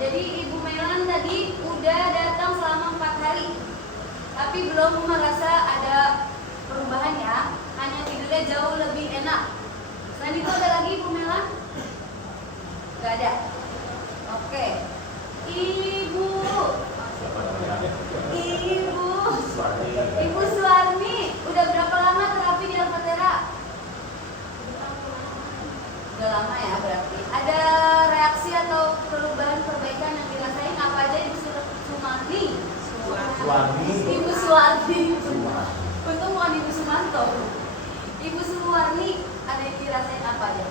Jadi Ibu Melan tadi udah datang selama 4 hari, tapi belum merasa ada perubahan ya, hanya tidurnya jauh lebih enak. Selain itu ada lagi Ibu Melan? Gak ada. Oke. Ibu Suwarni, udah berapa lama terapi di Alfatera? Udah lama ya berarti. Ada reaksi atau perubahan perbaikan yang dirasain apa aja Ibu Sumarni? Ibu Suwarni. Untung bukan Ibu Sumanto. Ibu Suwarni, ada yang dirasain apa aja?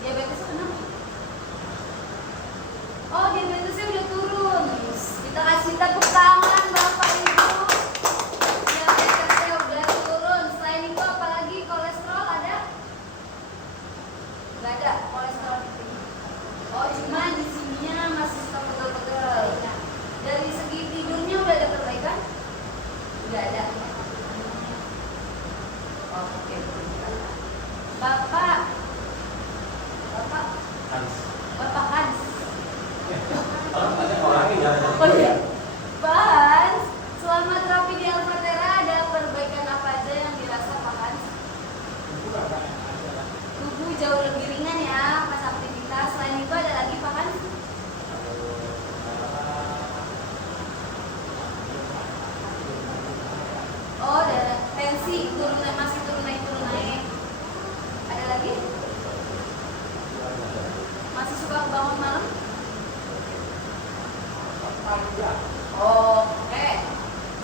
Diabetes kenapa? Oh, diabetesnya udah turun. Kita kasih tepuk tangan Bapak Ibu. Diabetesnya udah turun. Selain itu apalagi kolesterol ada? Gak ada kolesterol. Oh, cuma di sininya masih suka pegel-pegel. Dari segi tidurnya udah ada perbaikan? Udah ada. Oke. Bapak Hans. Oh iya. Pak Hans, selama terapi di Alfatera ada perbaikan apa aja yang dirasa Pak Hans? Tubuh jauh lebih ringan ya pas aktivitas. Selain itu ada lagi Pak Hans? Oh, darah tensi masih turun naik. Ada lagi? Masih suka bangun malam? Oke.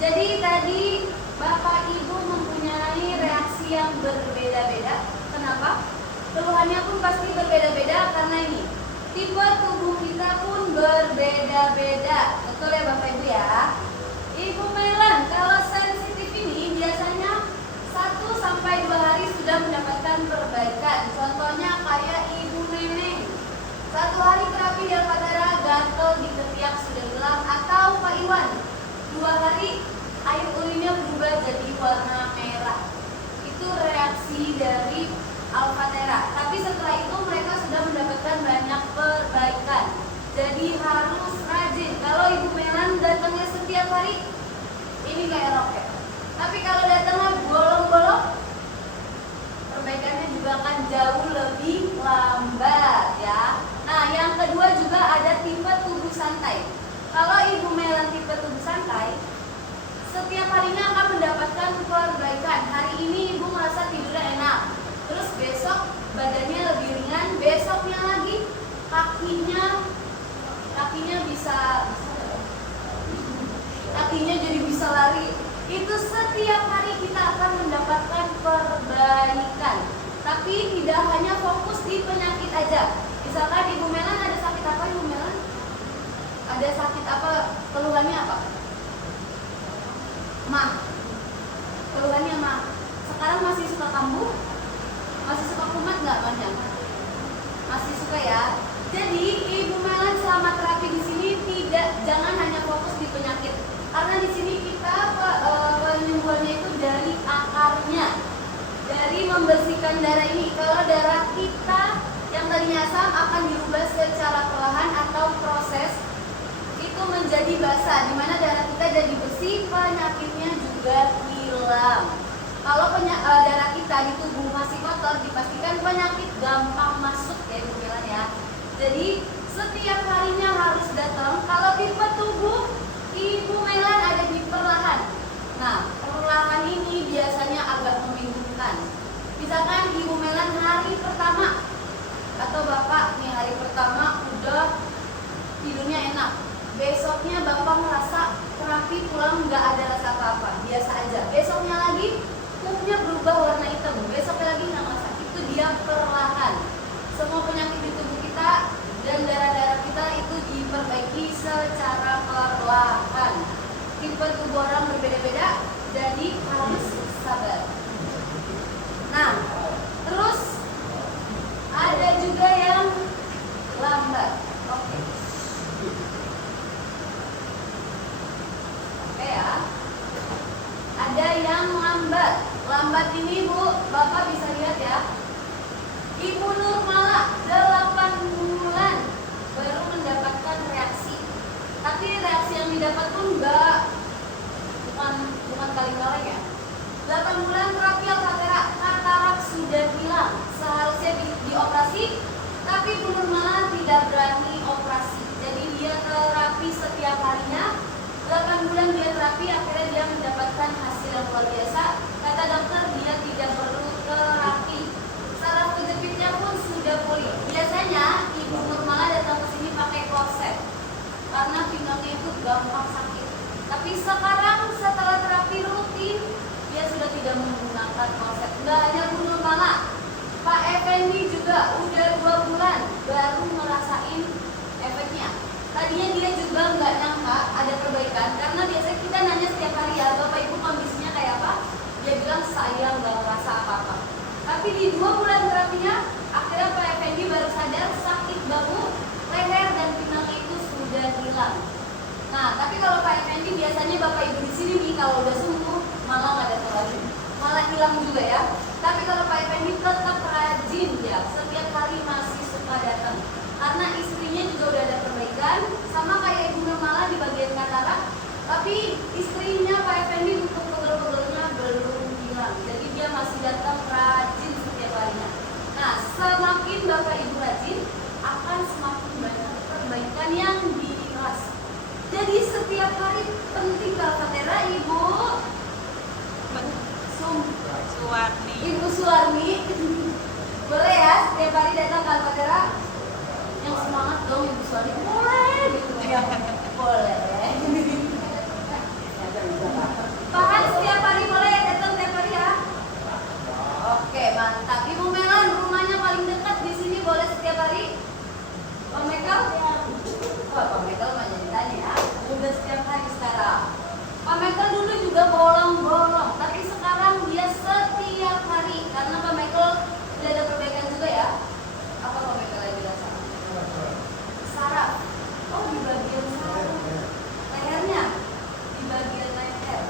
Jadi tadi Bapak Ibu mempunyai reaksi yang berbeda-beda. Kenapa? Keluhannya pun pasti berbeda-beda karena ini tipe tubuh kita pun berbeda-beda. Betul ya Bapak Ibu ya? Ibu Melan, kalau sensitif ini biasanya 1-2 hari sudah mendapatkan perbaikan. Contohnya kayak Ibu Neneng, 1 hari terapi di Alfatera gatal di ketiak sudah hilang. Atau Pak Iwan, 2 hari air urinnya berubah jadi warna merah. Itu reaksi dari Alfatera. Tapi setelah itu mereka sudah mendapatkan banyak perbaikan. Jadi harus rajin. Kalau Ibu Melan datangnya setiap hari, ini kayak roket. Tapi kalau datangnya bolong-bolong, perbaikannya juga akan jauh lebih lambat ya. Nah, yang kedua juga ada tipe tubuh santai. Kalau Ibu Melan tipe tubuh santai, setiap harinya akan mendapatkan perbaikan. Hari ini Ibu merasa tidurnya enak, terus besok badannya lebih ringan, besoknya lagi kakinya jadi bisa lari. Itu setiap hari kita akan mendapatkan perbaikan. Tapi tidak hanya fokus di penyakit aja. Misalkan Ibu Melan ada sakit apa Ibu Melan? Ada sakit apa? Keluhannya apa? Mah. Keluhannya mah. Sekarang masih suka kambuh? Masih suka kumat nggak banyak? Masih suka ya. Jadi Ibu Melan selama terapi di sini jangan hanya fokus di penyakit. Karena di sini kita penyembuhannya itu dari akarnya, dari membersihkan darah ini. Kalau darah kita yang tadinya asam akan dirubah secara perlahan atau proses itu menjadi basah, dimana darah kita jadi bersih, penyakitnya juga hilang. Kalau darah kita di tubuh masih kotor, dipastikan penyakit gampang masuk ya Ibu Melan ya. Jadi setiap harinya harus datang. Kalau tipe tubuh Ibu Melan ada di perlahan. Nah, perlahan ini biasanya agak membingungkan. Misalkan Ibu Melan hari pertama atau Bapak nih hari pertama udah tidurnya enak. Besoknya Bapak merasa terapi pulang nggak ada rasa apa-apa, biasa aja. Besoknya lagi pupnya berubah warna hitam. Besoknya lagi nggak merasa. Itu dia perlahan. Semua penyakit di tubuh kita dan darah-darah kita itu diperbaiki secara perlahan. Tipe tubuh orang berbeda-beda, jadi harus sabar. Nah, terus ada juga yang lambat. Oke ya. Ada yang lambat. Lambat ini Bu, Bapak bisa lihat ya. Ibu Nurmala 8 bulan baru mendapat Tapi reaksi yang didapat pun bukan kaleng-kaleng ya. 8 bulan terapi Al-Fatera, katarak sudah hilang. Seharusnya dioperasi, tapi Bu Nurmala tidak berani operasi. Jadi dia terapi setiap harinya. 8 bulan dia terapi, akhirnya dia mendapatkan hasil yang luar biasa. Kata dokter dia tidak perlu terapi. Saraf kejepitnya pun sudah pulih. Biasanya Ibu Nurmala datang ke sini pakai korset karena pinggangnya itu gampang sakit. Tapi sekarang setelah terapi rutin dia sudah tidak menggunakan korset. Nggak hanya Bu Nurmala, Pak Effendi juga udah 2 bulan baru ngerasain efeknya. Tadinya dia juga nggak nyangka ada perbaikan, karena biasanya kita nanya setiap hari ya, Bapak Ibu kondisinya kayak apa? Dia bilang saya nggak ngerasa apa-apa. Tapi di 2 bulan terapinya, akhirnya Pak Effendi baru sadar sakit bahu, leher dan pinggangnya itu sudah hilang. Nah, tapi kalau Pak Effendi biasanya Bapak Ibu di sini nih kalau udah sembuh malah nggak datang lagi, malah hilang juga ya. Tapi kalau Pak Effendi tetap rajin ya, setiap hari masih suka datang. Karena istrinya juga udah ada perbaikan, sama kayak Ibu Nurmala di bagian katarak, tapi istrinya Pak Effendi untuk pegel-pegelnya belum hilang. Jadi dia masih datang rajin setiap harinya. Nah, semakin Bapak Ibu rajin, akan semakin banyak perbaikan yang dirasa. Jadi setiap hari penting Al-Fatera, Ibu Suwarni. Ibu Suwarni boleh ya setiap hari datang ke Al-Fatera. Yang semangat dong Ibu Suwarni, boleh gitu ya. Boleh. Bahkan setiap hari boleh ya, datang setiap hari ya. Oke, mantap. Ibu Melon rumahnya paling dekat di sini, boleh setiap hari. Pak Michael? Oh, Pak Michael mah jadi tanya ya. Udah setiap hari sekarang. Pak Michael dulu juga bolong-bolong, tapi sekarang dia setiap hari karena Pak Michael udah ada perbaikan juga ya. Apa Pak Michael lagi rasa? Saraf. Oh, di bagian saraf. Lehernya di bagian leher.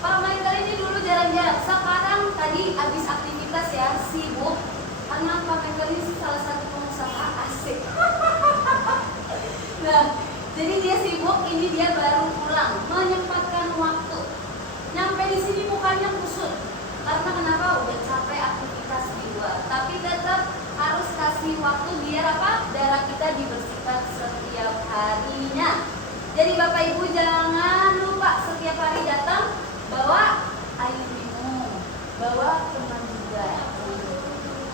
Pak Michael ini dulu jarang-jarang. Sekarang tadi habis aktivitas ya, sibuk. Karena Pak Michael ini salah satu pengusaha asik. Nah, jadi dia sibuk, ini dia baru pulang, menyempatkan waktu. Nyampe di sini mukanya kusut. Karena kenapa? Udah capek aktivitas di luar. Tapi tetap harus kasih waktu biar apa? Darah kita dibersihkan setiap harinya. Jadi Bapak Ibu jangan lupa setiap hari datang bawa air minum, bawa teman